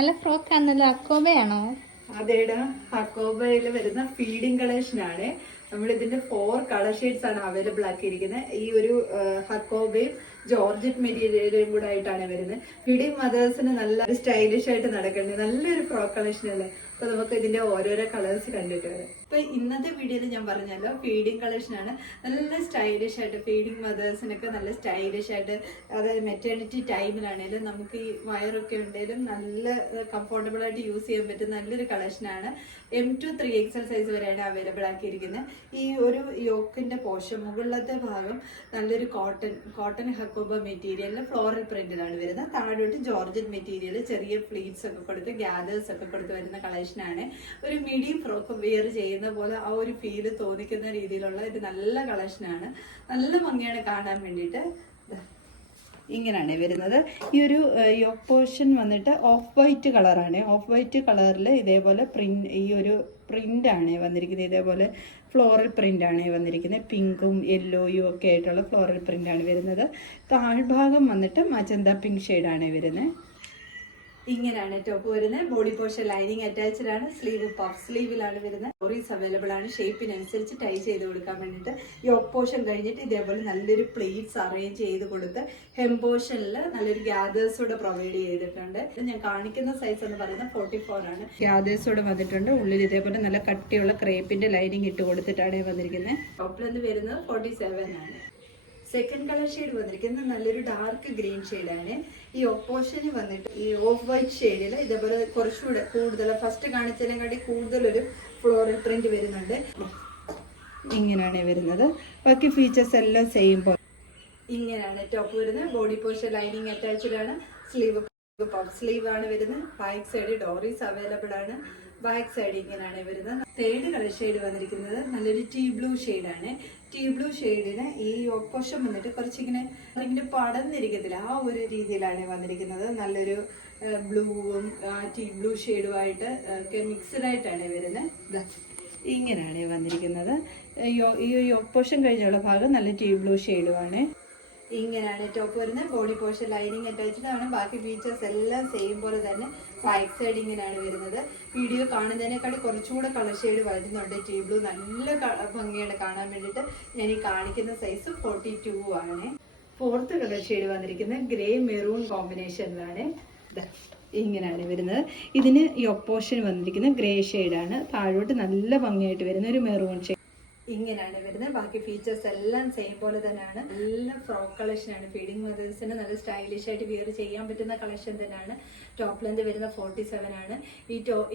നല്ല ഫ്രോക്ക് ആണല്ലോ. അക്കോബയാണോ? അതേടാ, ഹക്കോബയിൽ വരുന്ന ഫീഡിംഗ് കളക്ഷൻ ആണ്. നമ്മൾ ഇതിന്റെ 4 കളർ ഷെയ്ഡ്സ് ആണ് അവൈലബിൾ ആക്കിയിരിക്കുന്നത്. ഈ ഒരു ഹക്കോബയും ജോർജറ്റ് മെറ്റീരിയലും കൂടെ ആയിട്ടാണ് വരുന്നത്. ഫീഡിംഗ് മദേഴ്സിന് നല്ല സ്റ്റൈലിഷ് ആയിട്ട് നടക്കുന്നത് നല്ലൊരു ഫ്രോക്ക് കളക്ഷൻ അല്ലേ. അപ്പൊ നമുക്ക് ഇതിന്റെ ഓരോരോ കളേഴ്സ് കണ്ടിട്ട് വരാം. ഇപ്പൊ ഇന്നത്തെ വീഡിയോയിൽ ഞാൻ പറഞ്ഞല്ലോ, ഫീഡിംഗ് കളക്ഷൻ ആണ്. നല്ല സ്റ്റൈലിഷ് ആയിട്ട് ഫീഡിംഗ് മദേഴ്സിനൊക്കെ നല്ല സ്റ്റൈലിഷ് ആയിട്ട്, അതായത് മെറ്റേണിറ്റി ടൈമിലാണെങ്കിലും നമുക്ക് ഈ വയറൊക്കെ ഉണ്ടെങ്കിലും നല്ല കംഫർട്ടബിൾ ആയിട്ട് യൂസ് ചെയ്യാൻ പറ്റുന്ന നല്ലൊരു കളക്ഷനാണ്. M to 3XL സൈസ് വരെയാണ് അവൈലബിൾ ആക്കിയിരിക്കുന്നത്. ഈ ഒരു യോക്കിന്റെ പോർഷൻ മുകളിലത്തെ ഭാഗം നല്ലൊരു കോട്ടൺ ഹക്കോബ മെറ്റീരിയലിൽ ഫ്ലോറൽ പ്രിന്റിലാണ് വരുന്നത്. താഴോട്ട് ജോർജറ്റ് മെറ്റീരിയൽ ചെറിയ ഫ്ലീറ്റ്സ് ഒക്കെ കൊടുത്ത് ഗ്യാദേഴ്സ് ഒക്കെ കൊടുത്ത് വരുന്ന കളക്ഷനാണ്. ഒരു മീഡിയം ഫ്രോക്ക് വെയർ ചെയ്യുന്ന പോലെ ആ ഒരു ഫീല് തോന്നിക്കുന്ന രീതിയിലുള്ള ഇത് നല്ല കളക്ഷനാണ്. നല്ല ഭംഗിയാണ് കാണാൻ വേണ്ടിയിട്ട്. ഇങ്ങനെയാണ് വരുന്നത്. ഈ ഒരു യോക്ക് പോർഷൻ വന്നിട്ട് ഓഫ് വൈറ്റ് കളറാണ്. ഓഫ് വൈറ്റ് കളറിൽ ഇതേപോലെ ഈ ഒരു പ്രിൻ്റാണ് വന്നിരിക്കുന്നത്. ഇതേപോലെ ഫ്ലോറൽ പ്രിൻ്റാണ് വന്നിരിക്കുന്നത്. പിങ്കും യെല്ലോയും ഒക്കെ ആയിട്ടുള്ള ഫ്ലോറൽ പ്രിൻ്റാണ് വരുന്നത്. താഴ്ഭാഗം വന്നിട്ട് മജന്ത പിങ്ക് ഷെയ്ഡാണ് വരുന്നത്. ഇങ്ങനെയാണ് ടോപ്പ് വരുന്നത്. ബോഡി പോർഷൻ ലൈനിങ് അറ്റാച്ച്ഡ് ആണ്. സ്ലീവ് പഫ് സ്ലീവിലാണ് വരുന്നത്. ഡോറീസ് അവൈലബിൾ ആണ്. ഷേപ്പിനനുസരിച്ച് ടൈ ചെയ്ത് കൊടുക്കാൻ വേണ്ടിയിട്ട് യോക്ക് പോർഷൻ കഴിഞ്ഞിട്ട് ഇതേപോലെ നല്ലൊരു പ്ലേറ്റ്സ് അറേഞ്ച് ചെയ്ത് കൊടുത്ത് ഹെം പോർഷനിൽ നല്ലൊരു ഗ്യാദേഴ്സോടെ പ്രൊവൈഡ് ചെയ്തിട്ടുണ്ട്. ഞാൻ കാണിക്കുന്ന സൈസ് എന്ന് പറയുന്നത് 44 ആണ്. ഗ്യാദേഴ്സോടെ വന്നിട്ടുണ്ട്. ഉള്ളിൽ ഇതേപോലെ നല്ല കട്ടിയുള്ള ക്രേപ്പിന്റെ ലൈനിങ് ഇട്ട് കൊടുത്തിട്ടാണ് വന്നിരിക്കുന്നത്. ടോപ്പിൽ നിന്ന് വരുന്നത് 47 ആണ്. സെക്കൻഡ് കളർ ഷെയ്ഡ് വന്നിരിക്കുന്നത് നല്ലൊരു ഡാർക്ക് ഗ്രീൻ ഷെയ്ഡാണ്. ഈ ഓപ്പോഷന് വന്നിട്ട് ഈ ഓഫ് വൈറ്റ് ഷെയ്ഡിൽ ഇതേപോലെ കുറച്ചുകൂടെ കൂടുതൽ ഫസ്റ്റ് കാണിച്ചതിനെക്കാട്ടി കൂടുതലൊരു ഫ്ലോറൽ പ്രിന്റ് വരുന്നുണ്ട്. ഇങ്ങനെയാണ് വരുന്നത്. ബാക്കി ഫീച്ചേഴ്സ് എല്ലാം സെയിം പോലെ. ഇങ്ങനെയാണ് ടോപ്പ് വരുന്നത്. ബോഡി പോർഷൻ ലൈനിങ് അറ്റാച്ച്ഡ് ആണ്. സ്ലീവ് പഫ് സ്ലീവ് ആണ് വരുന്നത്. ബാക്ക് സൈഡ് ഡോറീസ് അവൈലബിൾ ആണ്. ബാക്ക് സൈഡ് ഇങ്ങനെയാണ് വരുന്നത്. തേർഡ് കളർ ഷെയ്ഡ് വന്നിരിക്കുന്നത് നല്ലൊരു ടീ ബ്ലൂ ഷെയ്ഡാണ്. ടീ ബ്ലൂ ഷെയ്ഡിന് ഈ ഓപ്പോഷൻ വന്നിട്ട് കുറച്ചിങ്ങനെ പടർന്നിരിക്കത്തില്ല, ആ ഒരു രീതിയിലാണ് വന്നിരിക്കുന്നത്. നല്ലൊരു ബ്ലൂവും ടീ ബ്ലൂ ഷെയ്ഡുമായിട്ട് ഒക്കെ മിക്സ്ഡ് ആയിട്ടാണ് വരുന്നത്. ഇങ്ങനെയാണ് വന്നിരിക്കുന്നത്. ഈ ഓപ്പോഷൻ കഴിഞ്ഞുള്ള ഭാഗം നല്ല ടീ ബ്ലൂ ഷെയ്ഡുമാണ്. ഇങ്ങനെയാണ് ടോപ്പ് വരുന്നത്. ബോഡി പോർഷൻ ലൈനിങ് അറ്റാച്ച്ഡ് ആണ്. ബാക്കി ഫീച്ചേഴ്സ് എല്ലാം സെയിം പോലെ തന്നെ. ബാക്ക് സൈഡ് ഇങ്ങനെയാണ് വരുന്നത്. വീഡിയോ കാണുന്നതിനേക്കാൾ കുറച്ചുകൂടെ കളർ ഷെയ്ഡ് വരുന്നുണ്ട്. ടീ ബ്ലൂ നല്ല ഭംഗിയാണ് കാണാൻ വേണ്ടിയിട്ട്. ഞാൻ ഈ കാണിക്കുന്ന സൈസ് 42 ആണ്. ഫോർത്ത് കളർ ഷെയ്ഡ് വന്നിരിക്കുന്നത് ഗ്രേ മെറൂൺ കോമ്പിനേഷനിലാണ്. ഇങ്ങനെയാണ് വരുന്നത്. ഇതിന് ഈ ഒപ്പോഷൻ വന്നിരിക്കുന്നത് ഗ്രേ ഷെയ്ഡാണ്. താഴോട്ട് നല്ല ഭംഗിയായിട്ട് വരുന്ന ഒരു മെറൂൺ ഷെയ്ഡ്. ഇങ്ങനെയാണ് വരുന്നത്. ബാക്കി ഫീച്ചേഴ്സ് എല്ലാം സെയിം പോലെ തന്നെയാണ്. നല്ല ഫ്രോക്ക് കളക്ഷൻ ആണ്. ഫീഡിംഗ് മദേഴ്സിന് നല്ല സ്റ്റൈലിഷ് ആയിട്ട് വിയർ ചെയ്യാൻ പറ്റുന്ന കളക്ഷൻ തന്നെയാണ്. ടോപ്പ് ലെന്ത് വരുന്ന 47 ആണ്.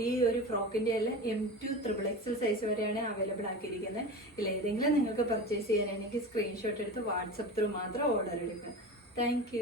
ഈ ഒരു ഫ്രോക്കിന്റെ എല്ലാം M to XXL സൈസ് വരെയാണ് അവൈലബിൾ ആക്കിയിരിക്കുന്നത്. ഇതിൽ ഏതെങ്കിലും നിങ്ങൾക്ക് പർച്ചേസ് ചെയ്യാനാണെങ്കിൽ സ്ക്രീൻഷോട്ട് എടുത്ത് വാട്സപ്പ് ത്രൂ മാത്രം ഓർഡർ എടുക്കുക. താങ്ക്